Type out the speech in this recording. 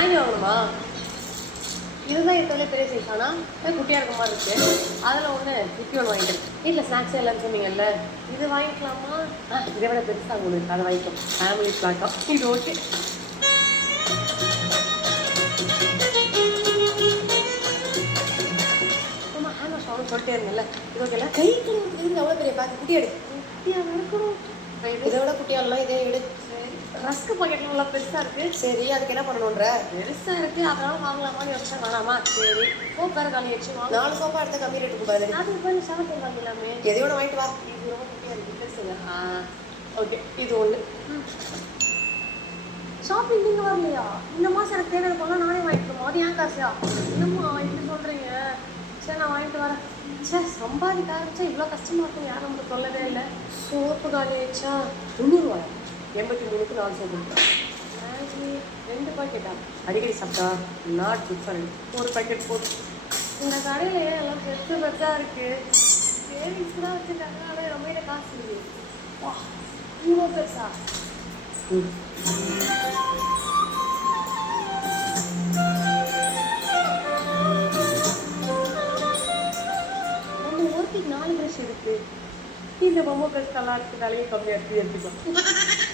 வாங்கி வாங்கணுமா? இதுதான் இருக்கிறதுல பெரிய சைஸ். ஆனால் குட்டியாக இருக்க மாதிரி இருக்கு. அதில் ஒன்று குட்டி ஒன்று வாங்கிக்கிறேன். வீட்டில் ஸ்நாக்ஸ் எல்லாம் சொன்னீங்கல்ல, இது வாங்கிக்கலாமா? இதை விட பெருசாக ஒன்று அதை வாங்கிக்கோ. ஃபேமிலி பிளாக்கா இது ஓகே. ஆமாம் ஹேண்ட் வாஷ் ஆகணும்னு சொல்லிட்டே இருந்தேன்ல, இது ஓகேல. கை கழுவுறது எவ்வளோ பெரிய பேக் குட்டியாடு. குட்டியாக இருக்கணும். இதை விட குட்டியாடலாம், இதே எடு. ரஸ்க்கு பாக்கெட்லாம் நல்லா பெருசாக இருக்குது. சரி, அதுக்கு என்ன பண்ணணுன்ற? பெருசாக இருக்குது, அதனால வாங்கலாமான்னு யோசிச்சா வேணாமா? சரி, சோப்பு வேறு காலி வச்சு வாங்க. 4 சோப்பா எடுத்து கம்மி ரேட்டுக்கு பாரு. அதுக்கு போய் ஷாப்பிங் வாங்கிடலாமே. எதையோட வாங்கிட்டு வா. இது ரொம்ப குட்டியாக இருக்குது, பெருசுங்க. ஓகே, இது ஒன்று. ஷாப்பிங் நீங்கள் வரலையா? இந்த மாதம் எனக்கு தேவை போனால் நானே வாங்கிக்கணுமா? அது ஏன் காசா? என்னம்மா இப்படி சொல்கிறீங்க? சரி, நான் வாங்கிட்டு வரேன். சே, சம்பாதிக்க ஆரம்பிச்சா இவ்வளோ கஷ்டமாக இருக்கும், யாரும் நமக்கு சொல்லவே இல்லை. சோப்பு காலி ஆயிடுச்சா? 90 ரூபாயா? 83க்கு 4 சோப்பு கொடுத்தா. மேகி 2 பாக்கெட்டா? அடிக்கடி சாப்பிட்டா not good for it. 1 packet போட்டு. இந்த கடையில் எல்லாம் பெருசு பெருசாக இருக்குது. சேவிங்ஸ் தான் வச்சுருக்காங்க, ஆனால் ரொம்ப காசு இருக்குது. வா, இவ்வளோ பெருசா? நம்ம ஒர்க்குக்கு 4 ப்ரஷ் இருக்குது. இந்த பொம்மை ப்ரஷ் நல்லா இருக்குது, தலையை கம்மியாக இருக்குது எடுத்துக்கலாம்.